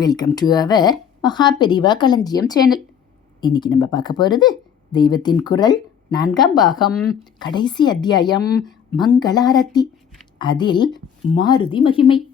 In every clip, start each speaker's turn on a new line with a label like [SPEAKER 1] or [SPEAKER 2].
[SPEAKER 1] Welcome to our மகா பெரிவா களஞ்சியம் channel இன்னைக்கு நம்ம பார்க்க போகிறது தெய்வத்தின் குரல் நான்காம் பாகம் கடைசி அத்தியாயம் மங்களாரத்தி. அதில் மாருதி மகிமை.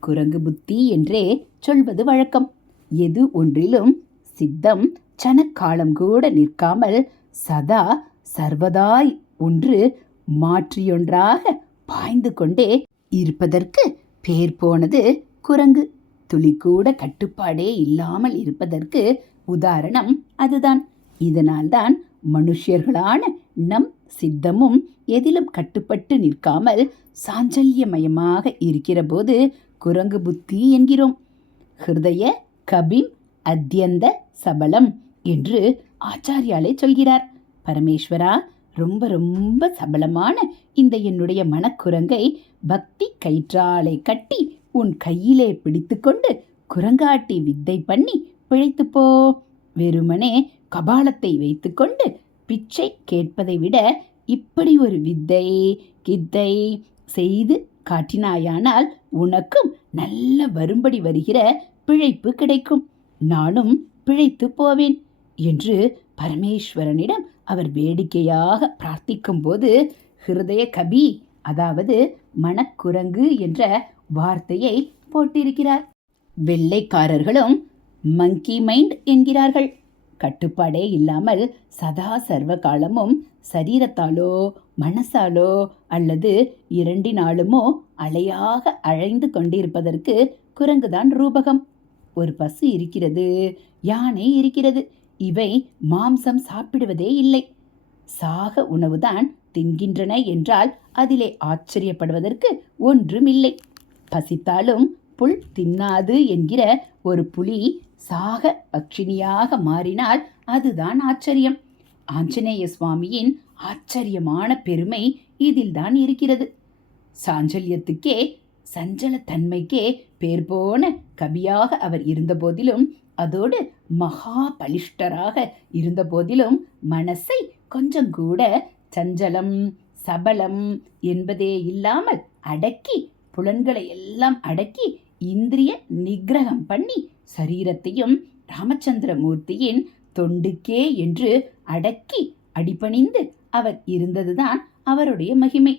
[SPEAKER 1] குரங்கு புத்தி என்றே சொல்வது வழக்கம். எது ஒன்றிலும் சித்தம் சனக்காலம் கூட நிற்காமல் சதா சர்வதாய் ஒன்று மாற்றியொன்றாக பாய்ந்து கொண்டே இருப்பதற்கு பேர் போனது குரங்கு. துளிக்கூட கட்டுப்பாடே இல்லாமல் இருப்பதற்கு உதாரணம் அதுதான். இதனால்தான் மனுஷியர்களான நம் சித்தமும் எதிலும் கட்டுப்பட்டு நிற்காமல் சாஞ்சல்யமயமாக இருக்கிறபோது குரங்கு புத்தி என்கிறோம். ஹிருதய கபிம் அத்தியந்த சபலம் என்று ஆச்சாரியாலே சொல்கிறார். பரமேஸ்வரா ரொம்ப ரொம்ப சபலமான இந்த என்னுடைய மனக்குரங்கை பக்தி கயிற்றாலை கட்டி உன் கையிலே பிடித்துக்கொண்டு குரங்காட்டி வித்தை பண்ணி பிழைத்துப்போ. வெறுமனே கபாலத்தை வைத்துக்கொண்டு பிச்சை கேட்பதை விட இப்படி ஒரு வித்தை கித்தை செய்து காட்டினாயானால் உனக்கும் நல்ல வரும்படி வருகிற பிழைப்பு கிடைக்கும். நானும் பிழைத்து போவேன் என்று பரமேஸ்வரனிடம் அவர் வேடிக்கையாக பிரார்த்திக்கும்போது ஹிருதய கபி அதாவது மனக்குரங்கு என்ற வார்த்தையை போட்டிருக்கிறார். வெள்ளைக்காரர்களும் மங்கி மைண்ட் என்கிறார்கள். கட்டுப்பாடே இல்லாமல் சதா சர்வ காலமும் சரீரத்தாலோ மனசாலோ அல்லது இரண்டினாலுமோ அலையாக அழைந்து கொண்டிருப்பதற்கு குரங்குதான் ரூபகம். ஒரு பசு இருக்கிறது யானை இருக்கிறது இவை மாம்சம் சாப்பிடுவதே இல்லை. சாக உணவுதான் தின்கின்றன என்றால் அதிலே ஆச்சரியப்படுவதற்கு ஒன்றுமில்லை. பசித்தாலும் புல் தின்னாது என்கிற ஒரு புலி சாக பக்ஷினியாக மாறினால் அதுதான் ஆச்சரியம். ஆஞ்சநேய சுவாமியின் ஆச்சரியமான பெருமை இதில்தான் இருக்கிறது. சாஞ்சல்யத்துக்கே சஞ்சலத்தன்மைக்கே பேர் போன கவியாக அவர் இருந்தபோதிலும் அதோடு மகா பலிஷ்டராக இருந்தபோதிலும் மனசை கொஞ்சம் கூட சஞ்சலம் சபலம் என்பதே இல்லாமல் அடக்கி புலன்களை எல்லாம் அடக்கி இந்திரிய நிகிரகம் பண்ணி சரீரத்தையும் ராமச்சந்திரமூர்த்தியின் தொண்டுக்கே என்று அடக்கி அடிபணிந்து அவர் இருந்ததுதான் அவருடைய மகிமை.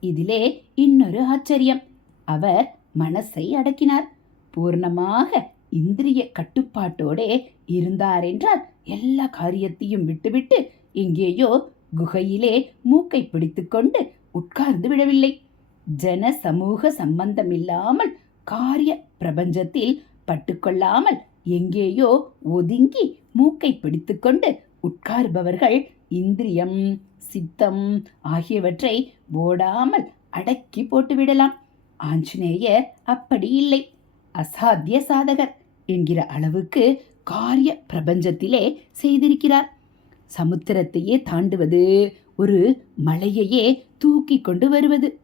[SPEAKER 1] இதிலே இன்னொரு ஆச்சரியம். அவர் மனசை அடக்கினார். பூர்ணமாக இந்திரிய கட்டுப்பாட்டோடே இருந்தாரென்றால் எல்லா காரியத்தையும் விட்டுவிட்டு எங்கேயோ குகையிலே மூக்கை பிடித்துக்கொண்டு உட்கார்ந்து விடவில்லை. ஜன சமூக சம்பந்தமில்லாமல் காரிய பிரபஞ்சத்தில் பட்டுக்கொள்ளாமல் எங்கேயோ ஒதுங்கி மூக்கை பிடித்துக்கொண்டு உட்கார்பவர்கள் இந்திரியம் சித்தம் ஆகியவற்றை ஓடாமல் அடக்கி போட்டுவிடலாம். ஆஞ்சநேயர் அப்படி இல்லை. அசாத்திய சாதகர் என்கிற அளவுக்கு காரிய பிரபஞ்சத்திலே செய்திருக்கிறார். சமுத்திரத்தையே தாண்டுவது ஒரு மலையையே தூக்கி கொண்டு வருவது.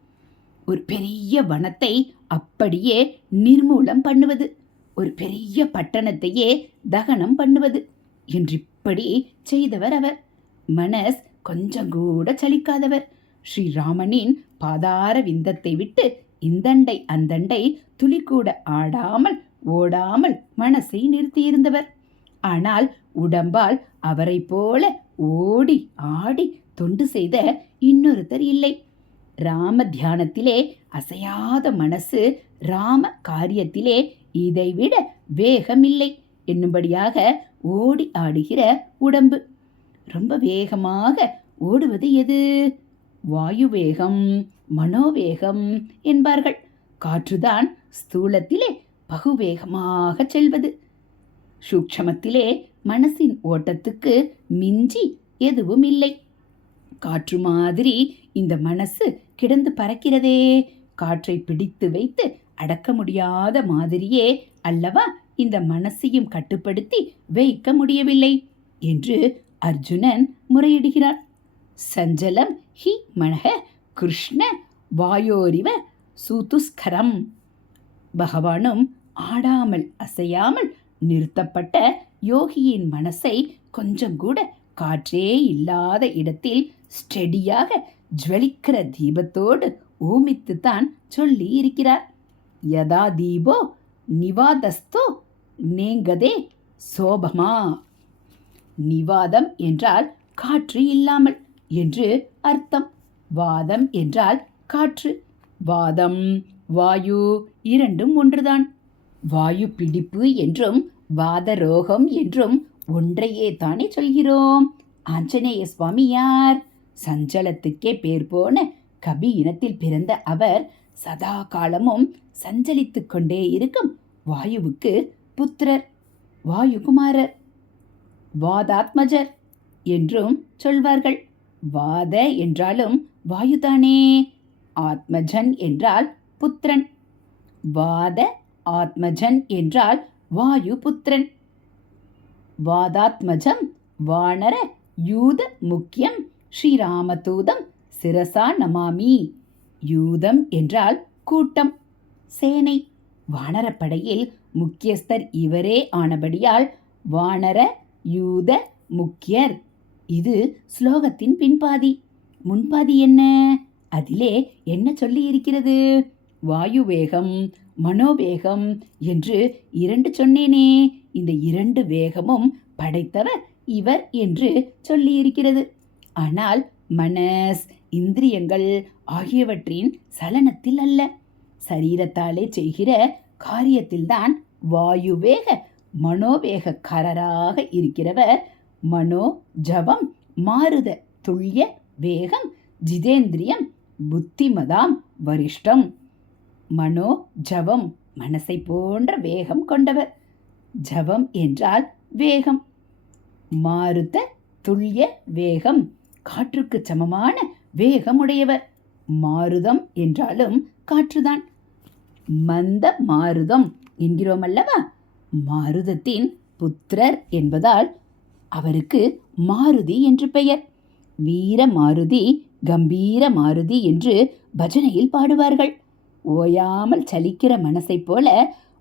[SPEAKER 1] ஒரு பெரிய வனத்தை அப்படியே நிர்மூலம் பண்ணுவது ஒரு பெரிய பட்டணத்தையே தகனம் பண்ணுவது என்றிப்படி செய்தவர் அவர். மனஸ் கொஞ்சம் கூட சலிக்காதவர். ஸ்ரீராமனின் பாதார விந்தத்தை விட்டு இந்தண்டை அந்தண்டை துளிக்கூட ஆடாமல் ஓடாமல் மனசை நிறுத்தியிருந்தவர். ஆனால் உடம்பால் அவரை போல ஓடி ஆடி தொண்டு செய்த இன்னொருத்தர் இல்லை. ராம தியானத்திலே அசையாத மனசு ராம காரியத்திலே இதைவிட வேகமில்லை என்னும்படியாக ஓடி ஆடுகிற உடம்பு. ரொம்ப வேகமாக ஓடுவது எது? வாயு வேகம் மனோவேகம் என்பார்கள். காற்றுதான் ஸ்தூலத்திலே பகுவேகமாக செல்வது. சூக்ஷமத்திலே மனசின் ஓட்டத்துக்கு மிஞ்சி எதுவும் இல்லை காற்று மாதிரி இந்த மனசு கிடந்து பறக்கிறதே. காற்றை பிடித்து வைத்து அடக்க முடியாத மாதிரியே அல்லவா இந்த மனசையும் கட்டுப்படுத்தி வைக்க முடியவில்லை என்று அர்ஜுனன் முறையிடுகிறார் சஞ்சலம் ஹி மனக கிருஷ்ண வாயோரிவ சூதுஸ்கரம். பகவானும் ஆடாமல் அசையாமல் நிறுத்தப்பட்ட யோகியின் மனசை கொஞ்சம் கூட காற்றே இல்லாத இடத்தில் ஸ்டெடியாக ஜுவலிக்கிற தீபத்தோடு ஊமித்துத்தான் சொல்லி இருக்கிறார். யதா தீபோ நிவாதஸ்தோ நேங்கதே சோபமா? நிவாதம் என்றால் காற்று இல்லாமல் என்று அர்த்தம். வாதம் என்றால் காற்று. வாதம் வாயு இரண்டும் ஒன்றுதான். வாயு பிடிப்பு என்றும் வாத ரோகம் என்றும் ஒன்றையே தானே சொல்கிறோம். ஆஞ்சநேய சுவாமி யார்? சஞ்சலத்துக்கே பேர் போன கபி இனத்தில் பிறந்த அவர் சதா காலமும் சஞ்சலித்து கொண்டே இருக்கும் வாயுவுக்கு புத்திரர் வாயுகுமாரர் வாதாத்மஜர் என்றும் சொல்வார்கள். வாத என்றாலும் வாயுதானே ஆத்மஜன் என்றால் புத்திரன். வாத ஆத்மஜன் என்றால் வாயு புத்திரன் வாதாத்மஜம் வானர யூத முக்கியம் ஸ்ரீராமதூதம் சிரசா நமாமி. யூதம் என்றால் கூட்டம் சேனை. வானரப்படையில் முக்கியஸ்தர் இவரே ஆனபடியால் வானர யூத முக்கியர். இது ஸ்லோகத்தின் பின்பாதி. முன்பாதி என்ன? அதிலே என்ன சொல்லி இருக்கிறது வாயுவேகம் மனோவேகம் என்று இரண்டு சொன்னேனே. இந்த இரண்டு வேகமும் படைத்தவர் இவர் என்று சொல்லியிருக்கிறது. ஆனால் மனஸ் இந்திரியங்கள் ஆகியவற்றின் சலனத்தில் அல்ல. சரீரத்தாலே செய்கிற காரியத்தில்தான் வாயுவேக மனோவேகக்காரராக இருக்கிறவர். மனோ ஜபம் மாறுத துல்லிய வேகம் ஜிதேந்திரியம் புத்திமதாம் வரிஷ்டம். மனோ ஜபம் மனசை போன்ற வேகம் கொண்டவர். ஜபம் என்றால் வேகம். மாறுத துல்லிய வேகம் காற்றுக்கு சமமான வேகமுடையவர். மாருதம் என்றாலும் காற்றுதான். மந்த மாருதம் என்கிறோம் அல்லவா மாருதத்தின் புத்திரர் என்பதால் அவருக்கு மாருதி என்று பெயர். வீர மாருதி கம்பீர மாருதி என்று பஜனையில் பாடுவார்கள். ஓயாமல் சலிக்கிற மனசைப் போல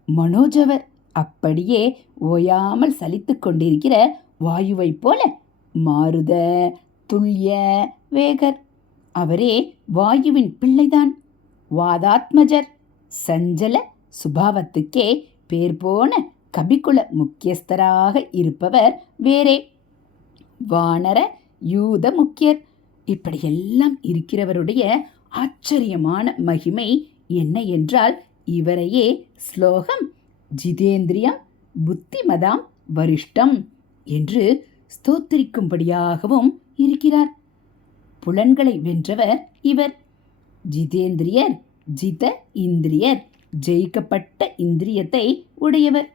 [SPEAKER 1] மனோஜவர் அப்படியே ஓயாமல் சலித்து கொண்டிருக்கிற வாயுவைப் போல மாருத துல்லிய வேகர். அவரே வாயுவின் பிள்ளைதான். வாதாத்மஜர். சஞ்சல சுபாவத்துக்கே பேர் போன கபிகுல முக்கியஸ்தராக இருப்பவர் வேறே. வானர யூத முக்கியர். இப்படியெல்லாம் இருக்கிறவருடைய ஆச்சரியமான மகிமை என்ன என்றால் இவரையே ஸ்லோகம் ஜிதேந்திரியம் புத்திமதாம் வரிஷ்டம் என்று ஸ்தோத்திரிக்கும்படியாகவும் இருக்கிறார். புலன்களை வென்றவர் இவர். ஜிதேந்திரியர் ஜித இந்திரியர் ஜெயிக்கப்பட்ட இந்திரியத்தை உடையவர்.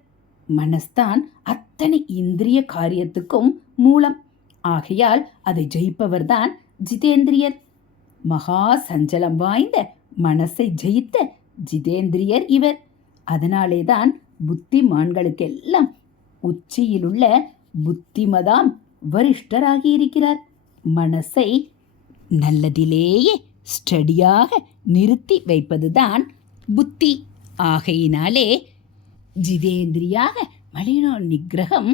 [SPEAKER 1] மனஸ்தான் அத்தனை இந்திரிய காரியத்துக்கும் மூலம். ஆகையால் அதை ஜெயிப்பவர்தான் ஜிதேந்திரியர். மகா சஞ்சலம் வாய்ந்த மனசை ஜெயித்த ஜிதேந்திரியர் இவர். அதனாலே தான் புத்திமான்களுக்கெல்லாம் உச்சியிலுள்ள புத்திமதாம் வரிஷ்டராகி இருக்கிறார். மனசை நல்லதிலேயே ஸ்டடியாக நிறுத்தி வைப்பதுதான் புத்தி. ஆகையினாலே ஜிதேந்திரியாக மலினோ நிகிரகம்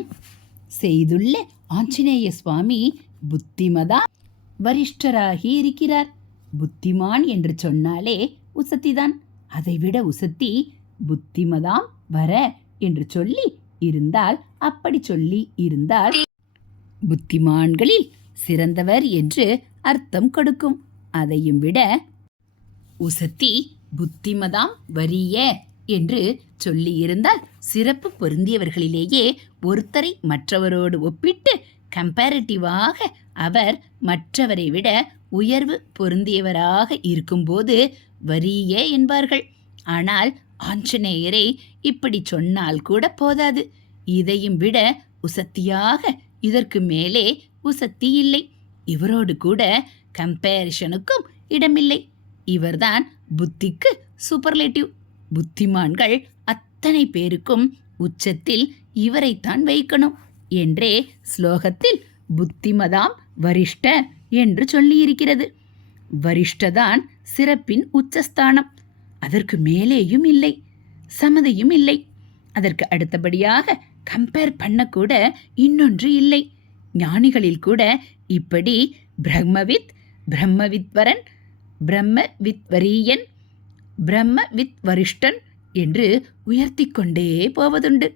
[SPEAKER 1] செய்துள்ள ஆஞ்சநேய சுவாமி புத்திமதா வரிஷ்டராகி இருக்கிறார். புத்திமான் என்று சொன்னாலே உசத்திதான். அதைவிட உசத்தி புத்திமதாம் வர என்று சொல்லி இருந்தால் அப்படி சொல்லி இருந்தால் புத்திமான்களில் சிறந்தவர் என்று அர்த்தம் கொடுக்கும். அதையும் விட உசத்தி புத்திமதாம் வரிய என்று சொல்லியிருந்தால் சிறப்பு பொருந்தியவர்களிலேயே ஒருத்தரை மற்றவரோடு ஒப்பிட்டு கம்பேரிட்டிவாக அவர் மற்றவரை விட உயர்வு பொருந்தியவராக இருக்கும்போது வரிய என்பார்கள். ஆனால் ஆஞ்சநேயரை இப்படி சொன்னால் கூட போதாது. இதையும் விட உசத்தியாக இதற்கு மேலே உசத்தி இல்லை. இவரோடு கூட கம்பேரிஷனுக்கும் இடமில்லை. இவர்தான் புத்திக்கு சூப்பர்லேட்டிவ் புத்திமான்கள் அத்தனை பேருக்கும் உச்சத்தில் இவரைத்தான் வைக்கணும் என்றே ஸ்லோகத்தில் புத்திமதாம் வரிஷ்ட என்று சொல்லியிருக்கிறது. வரிஷ்டதான் சிறப்பின் உச்சஸ்தானம். அதற்கு மேலேயும் இல்லை. சமதையும் இல்லை. அதற்கு அடுத்தபடியாக கம்பேர் பண்ணக்கூட இன்னொன்று இல்லை. ஞானிகளில் கூட இப்படி பிரம்மவித் பிரம்மவித்வரன் பிரம்ம வித்வரியன் பிரம்ம வித் வரிஷ்டன் என்று உயர்த்தி கொண்டே போவதுண்டு.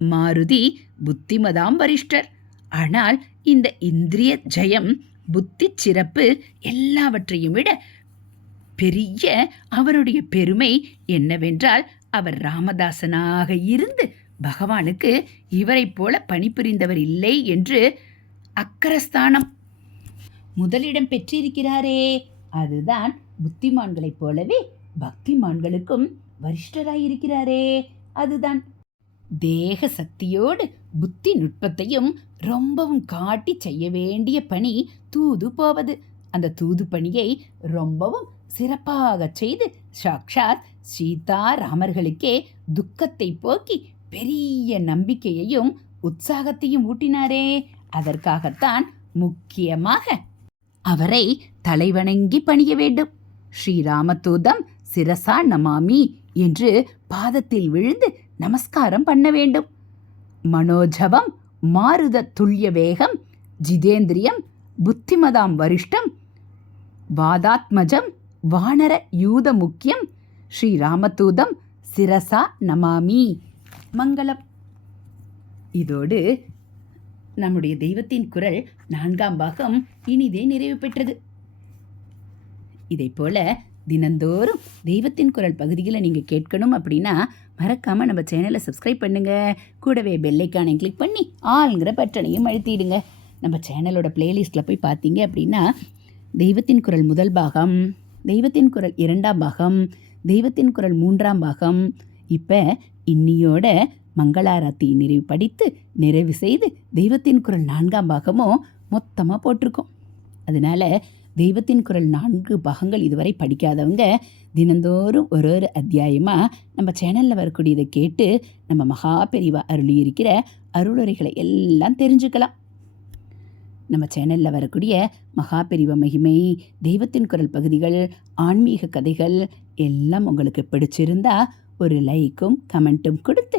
[SPEAKER 1] மாருதி புத்திமதாம் வரிஷ்டர். ஆனால் இந்த இந்திரிய ஜெயம் புத்தி சிறப்பு எல்லாவற்றையும் விட பெரிய அவருடைய பெருமை என்னவென்றால் அவர் ராமதாசனாக இருந்து பகவானுக்கு இவரைப் போல பணிபுரிந்தவர் இல்லை என்று அக்கரஸ்தானம். முதலிடம் பெற்றிருக்கிறாரே. அதுதான் புத்திமான்களைப் போலவே பக்திமான்களுக்கும் வரிஷ்டராயிருக்கிறாரே. அதுதான் தேக சக்தியோடு புத்தி நுட்பத்தையும் ரொம்பவும் காட்டி செய்ய வேண்டிய பணி தூது போவது. அந்த தூது பணியை ரொம்பவும் சிறப்பாக செய்து சாக்ஷாத் சீதா ராமர்களுக்கே துக்கத்தை போக்கி பெரிய நம்பிக்கையையும் உற்சாகத்தையும் ஊட்டினாரே. அதற்காகத்தான் முக்கியமாக அவரை தலைவணங்கி பணிய வேண்டும். ஸ்ரீராமதூதம் சிரசா நமாமி என்று பாதத்தில் விழுந்து நமஸ்காரம் பண்ண வேண்டும். மனோஜவம் மாருத துல்லிய வேகம் ஜிதேந்திரியம் புத்திமதாம் வரிஷ்டம் வாதாத்மஜம் வானர யூத முக்கியம் ஸ்ரீராமதூதம் சிரசா நமாமி. மங்களம். இதோடு நம்முடைய தெய்வத்தின் குரல் நான்காம் பாகம் இனிதே நிறைவு பெற்றது. இதைப் போல தினந்தோறும் தெய்வத்தின் குரல் பகுதிகளை நீங்கள் கேட்கணும் அப்படின்னா மறக்காமல் நம்ம சேனலை சப்ஸ்கிரைப் பண்ணுங்கள் கூடவே பெல்லைக்கானை கிளிக் பண்ணி ஆளுங்கிற பட்டனையும் அழுத்திடுங்க. நம்ம சேனலோட பிளேலிஸ்ட்டில் போய் பார்த்தீங்க அப்படின்னா தெய்வத்தின் குரல் முதல் பாகம் தெய்வத்தின் குரல் இரண்டாம் பாகம் தெய்வத்தின் குரல் மூன்றாம் பாகம். இப்போ இன்னியோட மங்களாராத்தி நிறைவு படித்து நிறைவு செய்து தெய்வத்தின் குரல் நான்காம் பாகமும் மொத்தமாக போட்டிருக்கோம். அதனால் தெய்வத்தின் குரல் நான்கு பாகங்கள் இதுவரை படிக்காதவங்க தினந்தோறும் ஒரு ஒரு அத்தியாயமாக நம்ம சேனலில் வரக்கூடியதை கேட்டு நம்ம மகா பெரிவா அருளி இருக்கிற அருளுரைகளை எல்லாம் தெரிஞ்சுக்கலாம். நம்ம சேனலில் வரக்கூடிய மகா பெரிவ மகிமை தெய்வத்தின் குரல் பகுதிகள் ஆன்மீக கதைகள் எல்லாம் உங்களுக்கு பிடிச்சிருந்தா ஒரு லைக்கும் கமெண்ட்டும் கொடுத்து